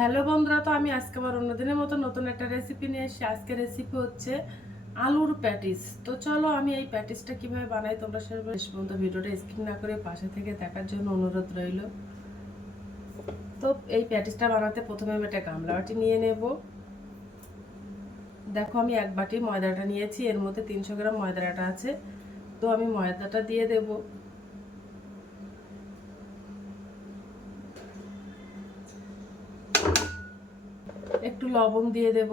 Hello বন্ধুরা, তো আমি আজকে আবার অন্যদিনের মতো নতুন একটা রেসিপি নিয়ে এসেছি। আজকে রেসিপি হচ্ছে আলুর প্যাটিস তো চলো আমি এই প্যাটিসটা কীভাবে বানাই তোমরা শেষ পর্যন্ত ভিডিওটা স্কিপ না করে পাশে থেকে দেখার জন্য অনুরোধ রইল। তো এই প্যাটিসটা বানাতে প্রথমে আমি একটা গামলা বাটি নিয়ে নেব। দেখো আমি এক বাটি ময়দাটা নিয়েছি, এর মধ্যে তিনশো গ্রাম ময়দাটা আছে। তো আমি ময়দাটা দিয়ে দেবো। একটু লবণ দিয়ে দেব।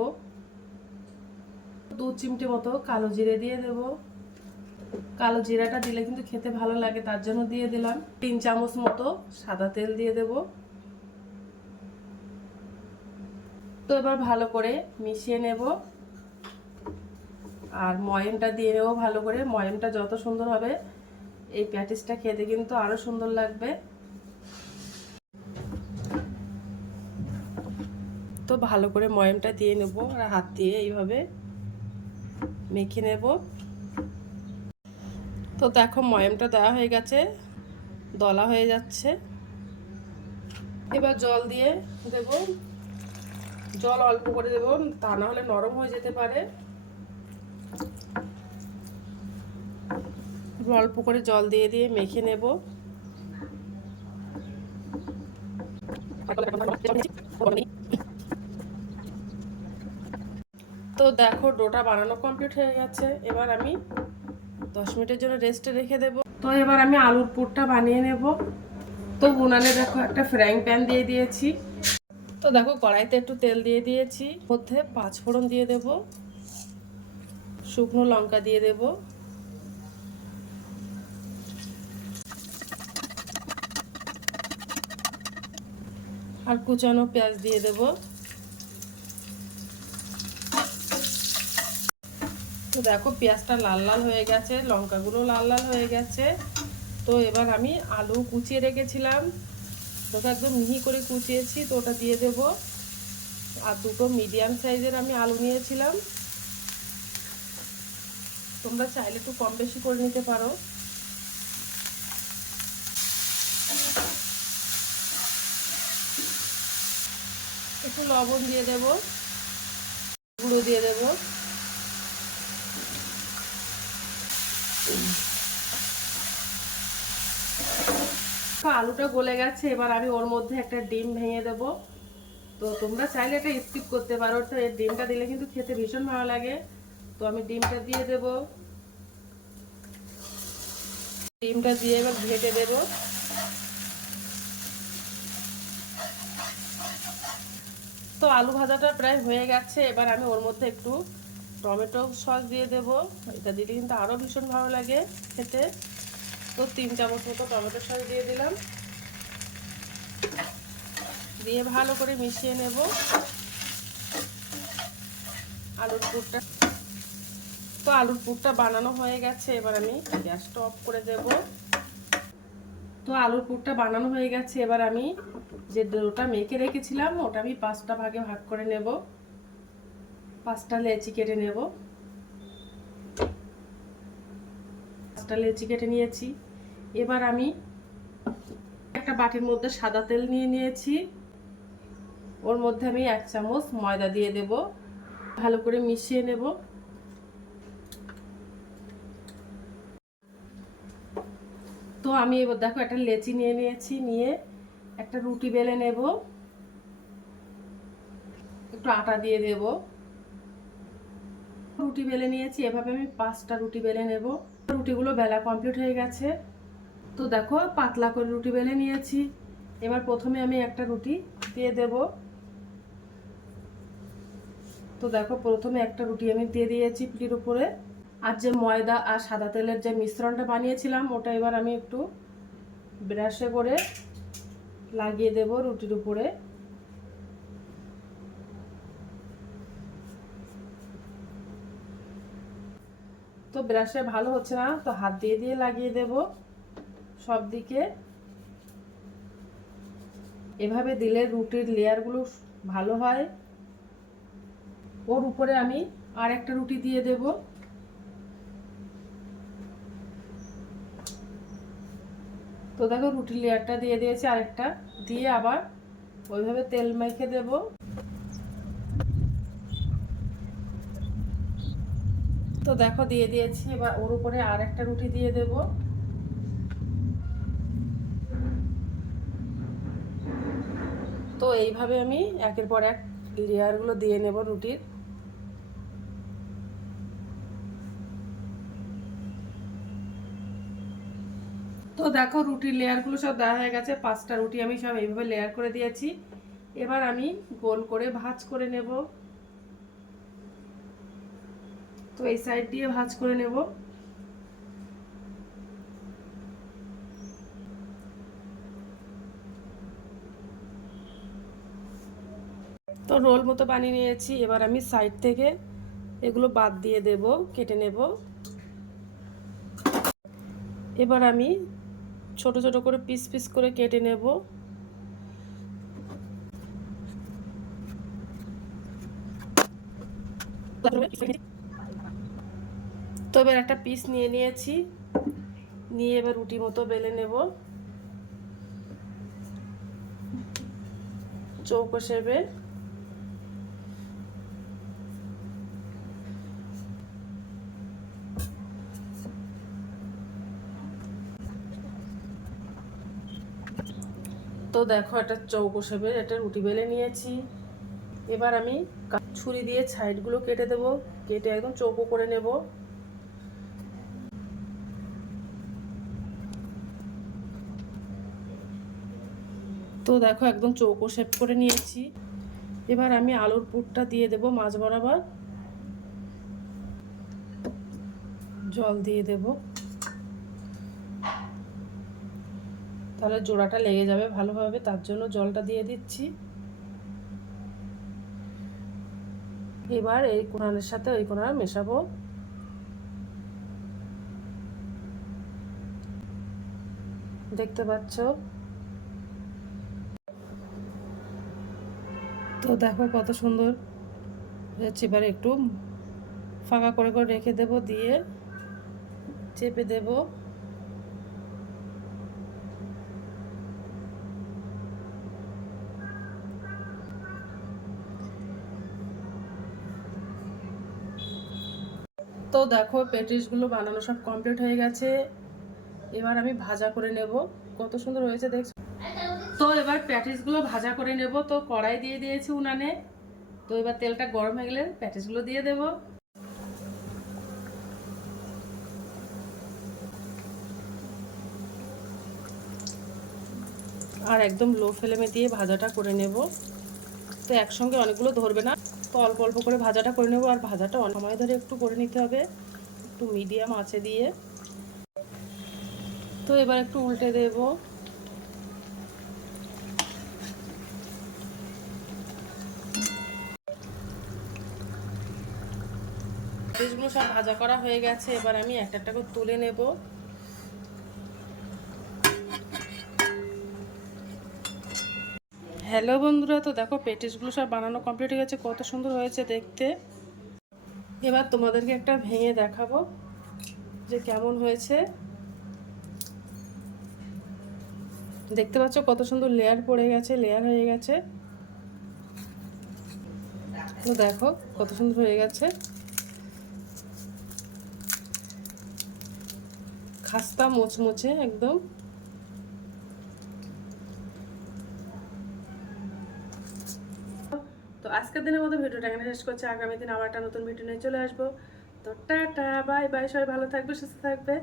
দু চিমটে মতো কালো জিরে দিয়ে দেব। কালো জিরাটা দিলে কিন্তু খেতে ভালো লাগে, তার জন্য দিয়ে দিলাম তিন চামচ মতো সাদা তেল দিয়ে দেব। তো এবার ভালো করে মিশিয়ে নেব। আর ময়নটা দিয়ে নেব ভালো করে। ময়নটা যত সুন্দর হবে, এই প্যাটিসটা খেতে কিন্তু আরও সুন্দর লাগবে। ভালো করে ময়মটা দিয়ে নেব আর হাত দিয়ে এইভাবে মেখে নেব। তো দেখো ময়মটা দেওয়া হয়ে গেছে, দলা হয়ে যাচ্ছে। এবার জল দিয়ে দেব, জল অল্প করে দেব, তা না হলে নরম হয়ে যেতে পারে। অল্প করে জল দিয়ে দিয়ে মেখে নেব। তো দেখো, ডোটা বানানো কমপ্লিট হয়ে গেছে। এবার আমি দশ মিনিটের জন্য রেস্টে রেখে দেব। তো এবার আমি আলুর পুরটা বানিয়ে নেব। তো উনানে দেখো একটা ফ্রাইং প্যান দিয়ে দিয়েছি। তো দেখো, কড়াইতে একটু তেল দিয়ে দিয়েছি। মধ্যে পাঁচ ফোড়ন দিয়ে দেব। শুকনো লঙ্কা দিয়ে দেব। আর কুচানো পেঁয়াজ দিয়ে দেবো। তো দেখো পেঁয়াজটা লাল লাল হয়ে গেছে, লঙ্কাগুলো লাল লাল হয়ে গেছে। তো এবার আমি আলু কুচিয়ে রেখেছিলাম। ওটা একদম মিহি করে কুচিয়েছি, তো ওটা দিয়ে দেব। আর দুটো মিডিয়াম সাইজের আমি আলু নিয়েছিলাম। তোমরা চাইলে একটু কম বেশি করে নিতে পারো। একটু লবণ দিয়ে দেব, গুঁড়ো দিয়ে দেবো। আলুটা গলে গেছে, এবার আমি ওর মধ্যে একটা ডিম ভেঙে দেব। তো তোমরা চাইলে এটা স্কিপ করতে পারো, তো এই ডিমটা দিলে কিন্তু খেতে ভীষণ ভালো লাগে। তো আমি ডিমটা দিয়ে দেব। ডিমটা দিয়ে এবার ঘেটে দেব। তো আলু ভাজাটা প্রায় হয়ে গেছে, এবার আমি ওর মধ্যে একটু টমেটো সস দিয়ে দেব। এটা দিলে কিন্তু আরও ভীষণ ভালো লাগে খেতে। তো তিন চামচ মতো টমেটো সস দিয়ে দিলাম। দিয়ে ভালো করে মিশিয়ে নেব। আলুর পুরটা তো আলুর পুরটা বানানো হয়ে গেছে, এবার আমি গ্যাসটা অফ করে দেব। তো আলুর পুরটা বানানো হয়ে গেছে, এবার আমি যে ডোটা মেখে রেখেছিলাম, ওটা আমি পাঁচটা ভাগে ভাগ করে নেব। পাঁচটা লেচি কেটে নেব। পাঁচটা লেচি কেটে নিয়েছি। এবার আমি একটা বাটির মধ্যে সাদা তেল নিয়ে নিয়েছি। ওর মধ্যে আমি এক চামচ ময়দা দিয়ে দেব। ভালো করে মিশিয়ে নেব। তো আমি এবার দেখো একটা লেচি নিয়ে নিয়েছি, নিয়ে একটা রুটি বেলে নেব। একটু আটা দিয়ে দেব। রুটি বেলে নিয়েছি, এভাবে আমি পাঁচটা রুটি বেলে নেব। রুটিগুলো বেলা কমপ্লিট হয়ে গেছে। তো দেখো, পাতলা করে রুটি বেলে নিয়েছি। এবার প্রথমে আমি একটা রুটি দিয়ে দেব। তো দেখো, প্রথমে একটা রুটি আমি দিয়ে দিয়েছি পিঠির উপরে। আর যে ময়দা আর সাদা তেলের যে মিশ্রণটা বানিয়েছিলাম, ওটা এবার আমি একটু ব্রাশে করে লাগিয়ে দেব রুটির উপরে। তো ব্রাশে ভালো হচ্ছে না, তো হাত দিয়ে দিয়ে লাগিয়ে দেব। সব দিকে এভাবে দিলে রুটির লেয়ারগুলো ভালো হয়। ওর উপরে আমি আর একটা রুটি দিয়ে দেব। তো দেখো রুটির লেয়ারটা দিয়ে দিয়েছি আরেকটা। দিয়ে আবার ওইভাবে তেল মেখে দেব। তো দেখো দিয়ে দিয়েছি, এবার ওর উপরে আর একটা রুটি দিয়ে দেব। তো এইভাবে আমি একের পর এক লেয়ারগুলো দিয়ে নেব রুটির। তো দেখো রুটির লেয়ারগুলো সব দেওয়া হয়ে গেছে, পাঁচটা রুটি আমি সব এইভাবে লেয়ার করে দিয়েছি। এবার আমি গোল করে ভাজ করে নেব। তো এই সাইড দিয়ে ভাজ করে নেব। তো রোল মতো বানিয়ে নিয়েছি। এবার আমি সাইড থেকে এগুলো বাদ দিয়ে দেব, কেটে নেব। এবার আমি ছোট ছোট করে পিস পিস করে কেটে নেব। তো এবার একটা পিস নিয়ে নিয়েছি। নিয়ে এবার রুটি মতো বেলে নেব। চৌকো শেপে। তো দেখো একটা চৌকো শেপের একটা রুটি বেলে নিয়েছি। এবার আমি ছুরি দিয়ে সাইডগুলো কেটে দেব। কেটে একদম চৌকো করে নেব। তো দেখো একদম চৌকো শেপ করে নিয়েছি। এবার আমি আলুর পুরটা দিয়ে দেব মাছ বরাবর। জল দিয়ে দেব। তাহলে জোড়াটা লেগে যাবে ভালোভাবে, তার জন্য জলটা দিয়ে দিচ্ছি। এবার এই কোরআনের সাথে ওই কোরআন মেশাবো। দেখতে পাচ্ছ? তো দেখো কত সুন্দর এবার একটু ফাঁকা করে করে রেখে দেব, দিয়ে চেপে দেব। তো দেখো, পেটিসগুলো বানানো সব কমপ্লিট হয়ে গেছে। এবার আমি ভাজা করে নেব। কত সুন্দর হয়েছে দেখছ? তো এবার প্যাটিসগুলো ভাজা করে নেব। তো কড়াই দিয়ে দিয়েছি উনানে। তো এবার তেলটা গরম হয়ে গেলে প্যাটিসগুলো দিয়ে দেব। আর একদম লো ফ্লেমে দিয়ে ভাজাটা করে নেব। তো একসঙ্গে অনেকগুলো ধরবে না। তো অল্প অল্প করে ভাজাটা করে নেব। আর ভাজাটা অনেক সময় ধরে একটু করে নিতে হবে। একটু মিডিয়াম আছে দিয়ে। তো এবার একটু উল্টে দেবো। সব ভাজা করা হয়ে গেছে। এবার আমি একটা একটা করে তুলে নেব। হ্যালো বন্ধুরা, তো দেখো পেটিসগুলো সব বানানো কমপ্লিট হয়ে গেছে, কত সুন্দর হয়েছে দেখতে। এবার তোমাদেরকে একটা ভেঙে দেখাবো যে কেমন হয়েছে। দেখতে পাচ্ছ কত সুন্দর লেয়ার পড়ে গেছে লেয়ার হয়ে গেছে। তো দেখো কত সুন্দর হয়ে গেছে। খাস্তা মোচমোচে একদম। দিনের মতো ভিডিওটা এখানে শেষ করছি। আগামী দিন আবার একটা নতুন ভিডিও নিয়ে চলে আসব। তো টাটা বাই বাই সবাই ভালো থাকবে, সুস্থ থাকবে।